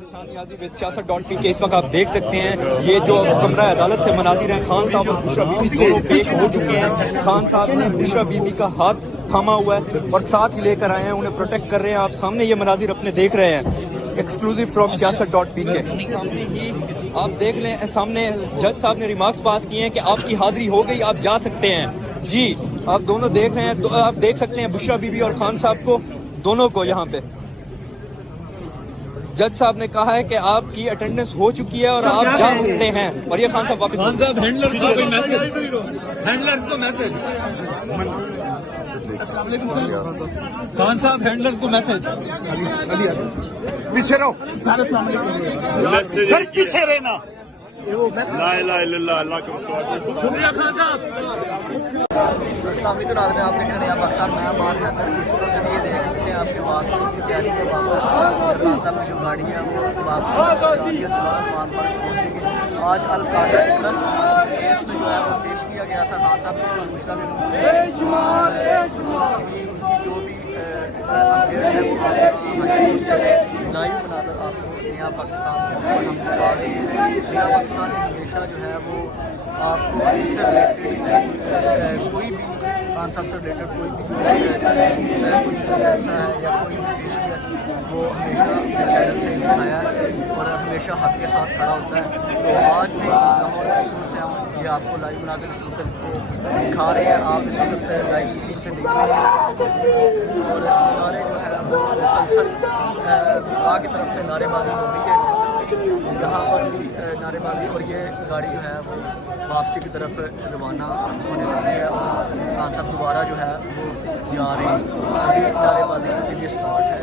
सियासत.pk इस वक्त आप देख सकते हैं ये जो कमरा अदालत से मनाजिर हैं, खान साहब और बुशरा बीबी दोनों पेश हो चुके हैं। खान साहब ने बुशरा बीबी का हाथ थामा हुआ है और साथ ही लेकर आए हैं, उन्हें प्रोटेक्ट कर रहे हैं। आप सामने ये मनाजिर अपने देख रहे हैं, एक्सक्लूसिव फ्रॉम सियासत.pk। सामने ही आप देख लें, सामने जज साहब ने रिमार्क्स पास किए हैं कि आपकी हाजिरी हो गई, आप जा सकते हैं। जी आप दोनों देख रहे हैं, तो आप देख सकते हैं बुशरा बीबी और खान साहब को, दोनों को यहाँ पे जज साहब ने कहा है कि आपकी अटेंडेंस हो चुकी है और आप जा सकते हैं। और ये खान साहब वापस, खान साहब हैंडलर को मैसेज, खान साहब हैंडलर को मैसेज, पीछे रहो सर, पीछे रहना। शुक्रिया खान साहब। अस्सलाम वालेकुम नाज़रीन, आप देख रहे हैं पाकिस्तान में बात है। इस वक्त ये देख सकते हैं आपके वापसी की तैयारी में वापस खान साहब की जो गाड़ी है वो वापसी मान पर पहुँचेगी। आज अल-कायदा ट्रस्ट केस में जो है वो पेश किया गया था खान साहब को, दूसरा जो भी अपडेट्स है वो लाइव बनाकर आपको नया पाकिस्तान हम बता रहे हैं। नया पाकिस्तान हमेशा जो है वो आपको इससे रिलेटेड कोई भी खान साहब से रिलेटेड कोई भी है या कोई भी इशू है वो हमेशा अपने चैनल से दिखाया है और हमेशा हक के साथ खड़ा होता है। तो आज भी लाहौर से हम ये आपको लाइव बनाकर इस वक्त दिखा रहे हैं। आप इस वक्त लाइव स्क्रीन पर देख रहे हैं और नारे जो है वो मुसलसल की तरफ से नारेबाजी हो रही है इस वक्त यहाँ पर भी नारेबाजी, और ये गाड़ी जो है वो वापसी की तरफ रवाना होने वाली है और खान साहब दोबारा जो है वो जा रहे हैं। अभी नारेबाजी के लिए स्टार्ट है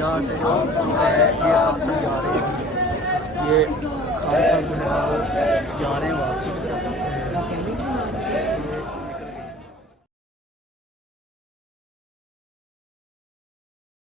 यहाँ से जो ये खान साहब जा रहे हैं, ये खान साहब जो है